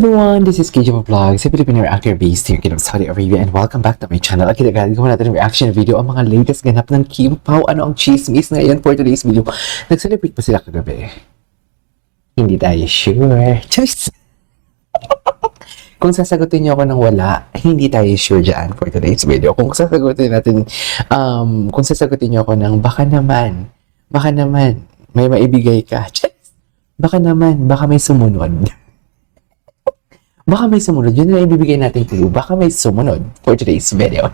Everyone, this is KJ Vlogs, a Filipino reactor based here in Saudi Arabia, and welcome back to my channel. Agad gawa natin ng reaction video ang mga latest ganap ng Kim Pao. Ano ang chismis ngayon for today's video? Nag-celebrate pa sila kagabi? Hindi tayo sure. Just kung sasagutin niyo ako ng wala, hindi tayo sure dyan for today's video. Kung sasagutin niyo ako ng baka naman, may maibigay ka. Just, baka may sumunod. Baka may sumunod. Yun na ibibigay natin clue. Baka may sumunod for today's video.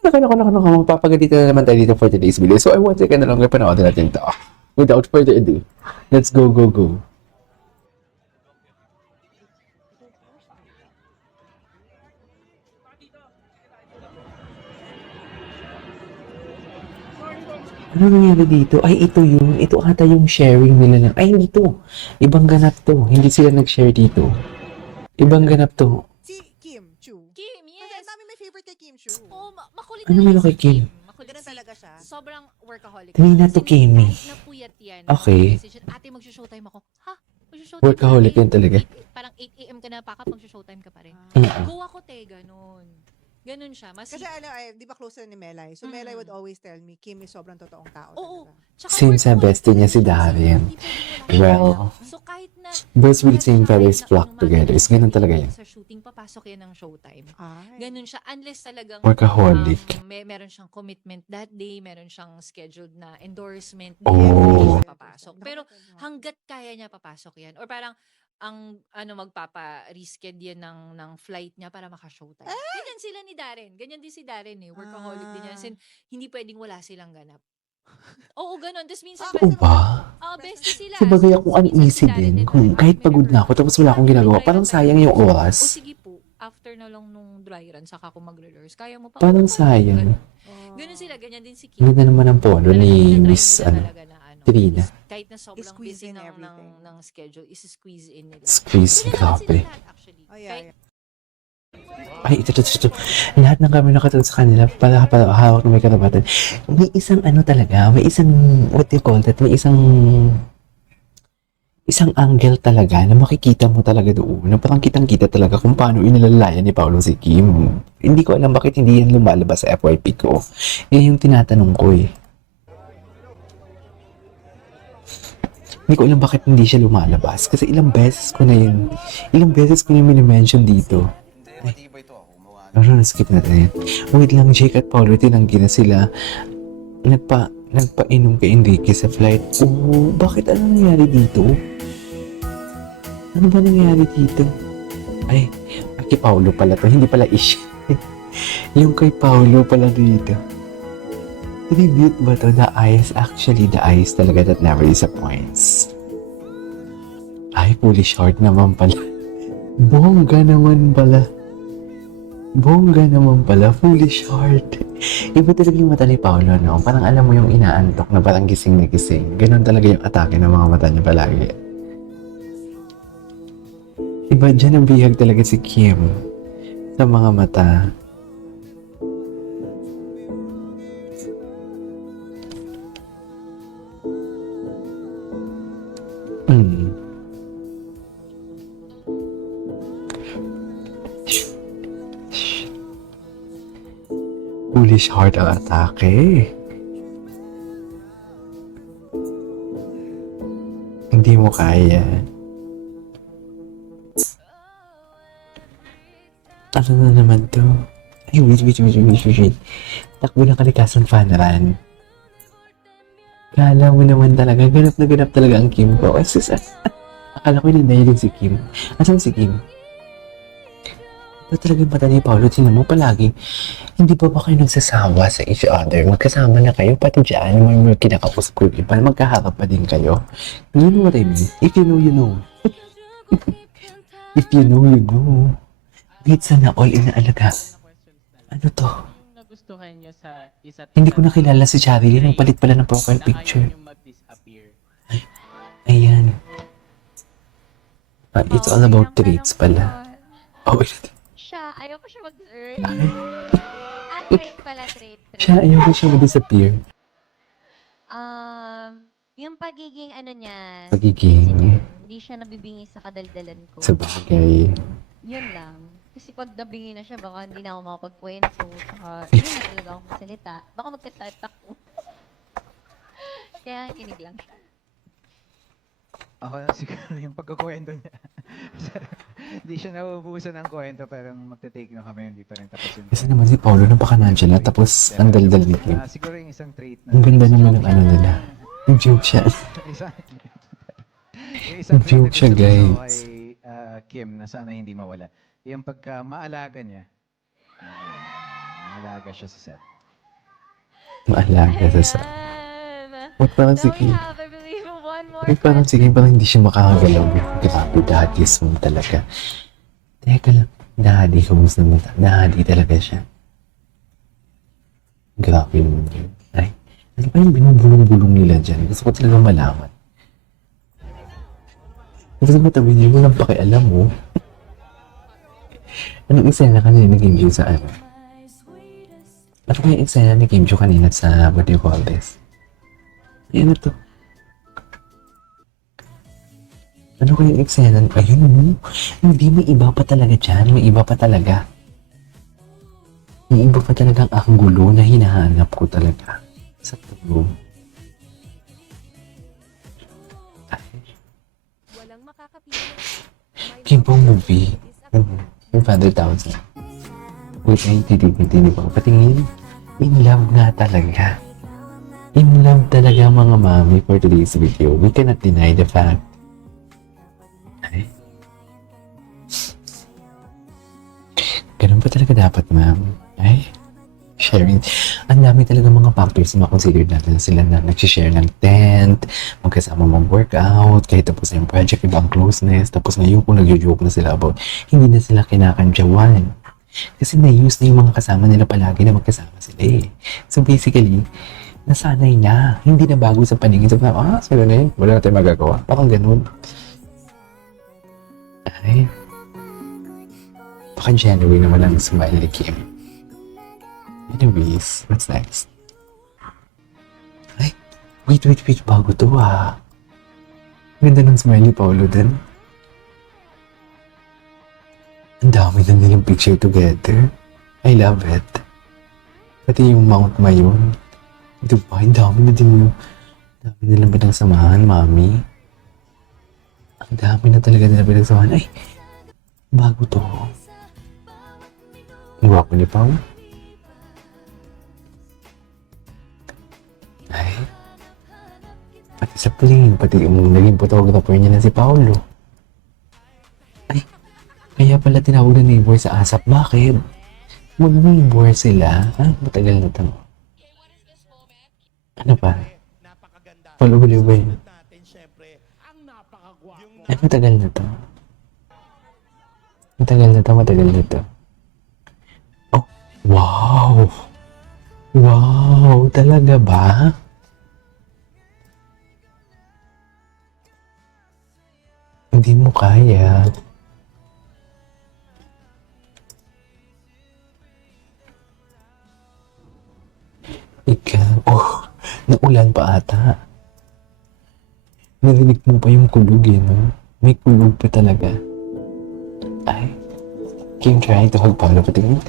Magpapagalito na naman tayo dito for today's video. So, I want to take na lang panoorin natin ito. Without further ado, let's go. Ano nangyari dito? Ay, ito yun. Ito ata yung sharing nila ng... Ay, hindi to. Ibang ganap to. Hindi sila nag-share dito. Ibang ganap to. Si Kim Chu. Kim, yes. Ang dami may favorite kay Kim Chu. Oh, makulit Ano na meron yan kay si Kim? Makulit Ganun talaga siya. Sobrang workaholic. Tingin na to, Kimmy. Napuyat yan. Okay. Ate, mag-showtime ako. Ha? Mag-showtime Workaholic yan talaga. Parang 8 a.m. ka na pakat, mag-showtime ka pa rin. Go ako, te, ganun. Ganun siya. Mas, Kasi di ba close na ni Melay? So Melay would always tell me, Kim is sobrang totoong tao oo. talaga. Tsaka Since sa workaholic bestie niya si talaga Darren. Hindi pwedeng wala Well, siya. So kahit na birds with the same siya, feathers kahit flock na together. Is ganun talaga yan. Sa shooting, papasok yan ng showtime. Ay. Ganun siya. Unless talagang Workaholic. meron siyang commitment that day, meron siyang scheduled na endorsement. Oh. Hindi siya papasok. Pero hanggat kaya niya papasok yan. Or parang ang magpapa-resched yan ng flight niya para maka-showtime. Ganyan sila ni Darren. Ganyan din si Darren eh. Workaholic din yan. Sin, hindi pwedeng wala silang ganap. Oo, ganun. Tapos minsan, Oo ba? bestie sila. So bagay akong Minsan uneasy si Darren din. Kung parang kahit may pagod na ako tapos wala akong ginagawa, parang sayang yung O oras. sige po, after na lang nung dry run, saka ako mag-rehearse. Kaya mo pa. Parang sayang. Ganun sila, ganyan din si Kim. Ganda naman ang polo Talagang ni tinatry Miss nila talaga na Trina. kahit na sobrang I-squeeze busy in ng everything. schedule, is-squeeze in nila. Squeeze, Ganyan naman grabe. sila lahat, actually. Ay, Kahit ay. Ay, ito. Lahat ng kami nakatulog sa kanila para hawak na may karapatan. May isang talaga, may isang, what do you call that? May isang angle talaga na makikita mo talaga doon. Na parang kitang-kita talaga kung paano inalalayan ni Paolo si Kim. Hindi ko alam bakit hindi yan lumalabas sa FYP ko. Yan yung tinatanong ko eh. Hindi ko alam bakit hindi siya lumalabas. Kasi ilang beses ko na yun minimension dito. Skip natin yan. Wait lang, Jake at Paulo, tinanggi na sila. Nagpainom kay Enrique sa flight. Oh, bakit ano nangyari dito? Ano ba nangyari dito? Ay, kay Paulo pala to. Hindi pala Ish. Yung kay Paulo pala dito. Tribute ba to? The eyes, actually, the eyes talaga that never disappoints. Ay, foolish heart naman pala. Bongga naman pala, foolish heart. Iba talaga yung mata ni Paolo, no? Parang alam mo yung inaantok na parang gising na gising. Ganon talaga yung atake ng mga mata niya palagi. Iba dyan ang bihag talaga si Kim sa mga mata. Foolish heart ang atake. Hindi mo kaya. Ano na naman to? Ay, wait. Takbo ng kalikasan fan run. Kala mo naman talaga, ganap na ganap talaga ang Kim ko. Akala ko hindi si Kim. Asan si Kim? Ito talaga yung mata ni Paolo, tinan mo palagi. Hindi ba kayo nagsasawa sa each other? Magkasama na kayo, pati dyan, may kinakausap ko yung iba, magkaharap pa din kayo. You know what I mean? If you know, you know. If you know, you know. Wait, sana all inaalaga. Ano to? Nagustuhan niyo sa isa't Hindi ko nakilala si Charlie, nagpalit pala ng profile picture. Ay, ayan. It's all about traits pala. Oh, wait. Siya, ayoko siya mag-earn. Ay, Trait pala, trait. siya, ayaw ko siya mag-disappear. Yung pagiging ano niya, Pagiging hindi siya nabibingi sa kadaldalan ko. sa bagay. Yun lang. Kasi pag nabingi na siya, baka hindi na ako makapagkwento. Saka, hindi na talaga ako magsalita. Baka magka-type ako. Kaya kinig lang siya. Ako siguro yung pagkukwento niya. Hindi siya nauubusan ng kwento, pero magte-take na kami, hindi pa rin tapos yung Kasi naman si Paolo napaka-nonchalant tapos ang daldal ni Kim. siguro yung isang trait na... Ang ganda naman ng ano nila. Yung joke siya. Isang, yung isang trait Joke na siya, gusto ko guys. kay Kim na sana hindi mawala. Yung pagka maalaga niya. Maalaga siya sa set. Maalaga sa sa. Ayan. Wait, parang So we sige. have, I believe, one more Wait, parang sige. Parang hindi siya makakagalaw. Grabe, daddy's mo talaga. Teka lang. Daddy, kamusta mo? Daddy talaga siya. Grabe naman yun. Ay, ano ba yung binubulong-bulong nila dyan? Gusto ko talaga malaman. Gusto ko tabi niyo, walang pakialam mo. Anong eksena kanina ni Kim Joo sa ano? Ano kaya yung eksena ni Kim Joo kanina sa what do you call this? Ayan na to. Ano kaya yung eksena? Ayun mo. Hindi, may iba pa talaga dyan. May iba pa talaga. May iba pa talagang anggulo na hinahanap ko talaga. Sa tulo. Kimpong movie. Yung Father Townsend. Wait, ay, titig-titig ako. Patingin. In love nga talaga. In love talaga mga mami for today's video. We cannot deny the fact. Ay. Ganun pa talaga dapat, ma'am. Ay. Sharing. Ang dami talaga mga factors na makonsider natin. Sila na nagsishare ng tent, magkasama mag-workout, kahit tapos na yung project, ibang closeness, tapos ngayon kung nag-joke na sila about, hindi na sila kinakantyawan. Kasi na-use na yung mga kasama nila palagi na magkasama sila eh. So basically, nasanay na. Hindi na bago sa paningin. So, sila na yun. Wala na tayong magagawa. Parang ganun. Ay. Baka genuine naman ang smile ni Kim. Anyways, what's next? Ay, wait, bago to ah. Ganda ng smile ni Paolo din. Ang dami na nilang picture together. I love it. Pati yung Mount Mayon. Diba? Ang dami na din yung... Ang dami nilang pinagsamahan, mami. Ang dami na talaga nilang pinagsamahan. Ay, bago to. Ang gwapo ni Pao. Ay, pati sa plane, pati yung naging photographer niya na si Paolo. Ay, kaya pala tinawag na neighbor sa ASAP. Bakit? Mag-neighbor sila? Ah, matagal na to. Ano pa? Paolo ba yun? Ay, matagal na to. Matagal na to. Oh, wow! Wow, talaga ba? Hindi mo kaya. Ikaw, naulan pa ata. Narinig mo pa yung kulog eh, no? May kulog pa talaga. Ay, Kim trying to hug Paolo, patingin.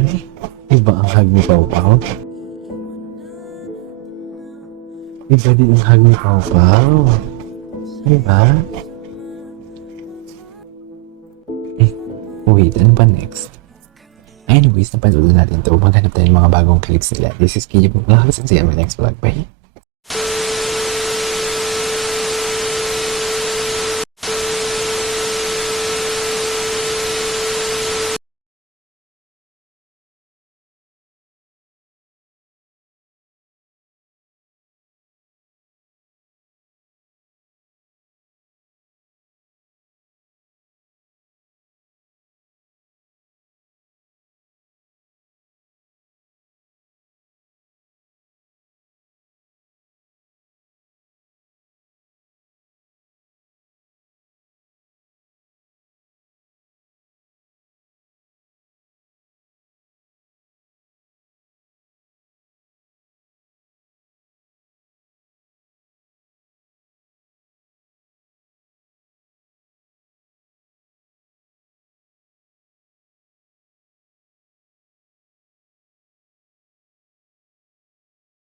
Ay, iba ang hug ni Pao Pao. Iba din ang hug ni Pao Pao. Diba? Eh, wait, ano pa next? Anyways, napanood natin to. Maghanap tayo ng mga bagong clips nila. This is Kiji Vlog. See you in my next vlog. Bye!